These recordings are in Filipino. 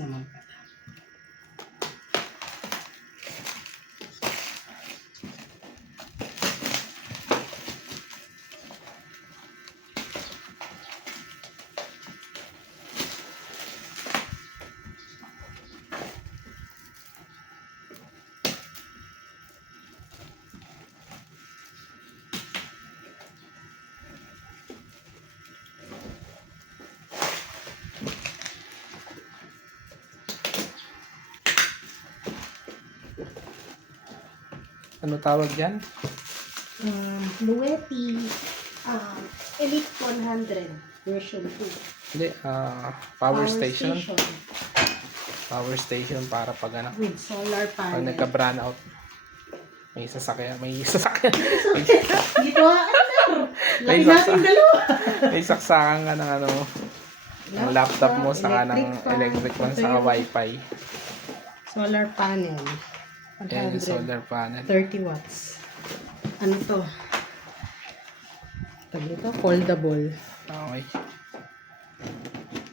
naman pala. Ano tawag dyan? Lueti Elite 100 version 2. Hindi, power station. Power station para pag ano, With solar pag panel. nagka-brownout. May sasakyan. Dito sir. May Laki natin dalawa. May saksakan ka ng ano, ng laptop mo, saka ng electric fan, Ito saka yung wifi. solar panel. Yan yung solar panel. 30 watts. Ano to? Tawag ito? Foldable. Okay.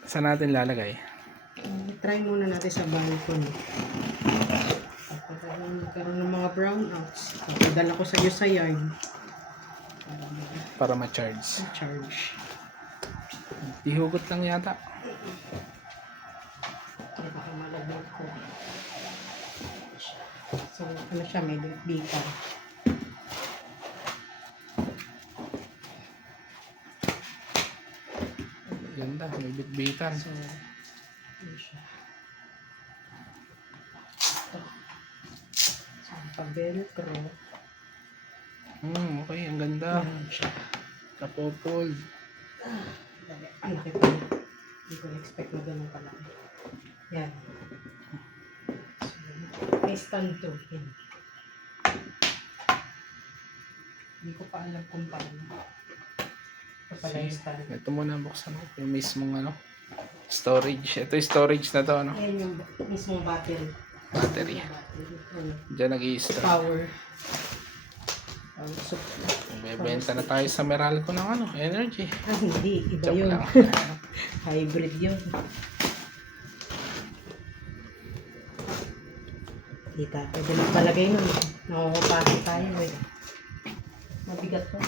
Saan natin lalagay? Try muna natin sa balcony. Kapag magkaroon ng mga brownouts, papadala ko sa iyo sa yard. Para ma-charge. Charge. Ihugot lang yata. Hindi baka malaglag ko. So, ano siya, may beaker. Ganda, may bitbitan. So, ano siya. Ito. So, pag-velcro. Okay, ang ganda. Yan siya. Kapopol. Ang laki pa. Hindi ko expect na ganun pala. Yan. So, may stand to. Yan. Hindi ko pa alam kung paano. Ito pala yung stand. Ito muna buksan ko. Yung mismong ano, storage. Ito yung storage na to, ano? Yan yung mismong battery. Battery. Ano, Diyan nag-i-store. power. So, Bebenta na tayo sa Meralco ng ano, energy. hindi. Iba Joke yun. lang. Hybrid yun. Kita, pwede na palagay nun. Nakukupasok tayo eh. Mabigat to.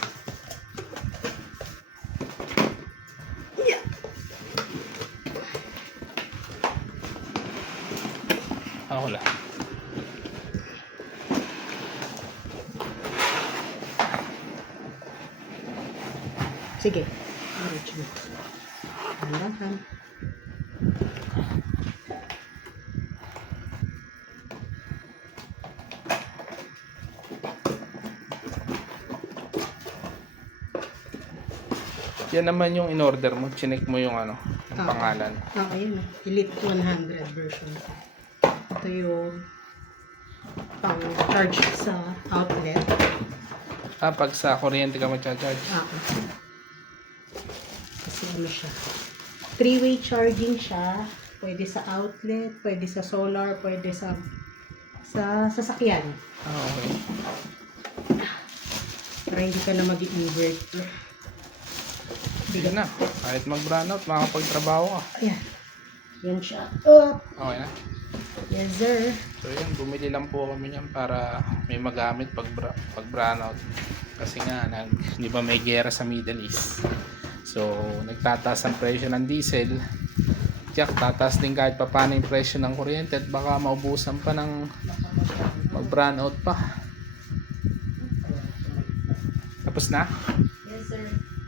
Ako lang. Sige. Diretso mo. Handahan. Yan naman yung in-order mo. Chinek mo yung ano, yung pangalan. Ayun. Elite 100 version. Ito yung pang charge sa outlet. Pag sa kuryente ka mag-charge. Kasi ano siya. 3-way charging siya. Pwede sa outlet, pwede sa solar, pwede sa sasakyan. Okay. Para hindi ka na mag-inverter. Sige na. Kahit mag-brownout, makakapagtrabaho ka. Ayan. Yan siya. Up! Okay na. Yes, sir. So yun, bumili lang po kami niyan para may magamit pag brownout. Kasi nga, di ba may gera sa Middle East. So, nagtataas ang presyo ng diesel. Tiyak, tataas din kahit pa paano yung presyo ng kuryente at baka maubusan pa ng mag-brownout pa. Tapos na?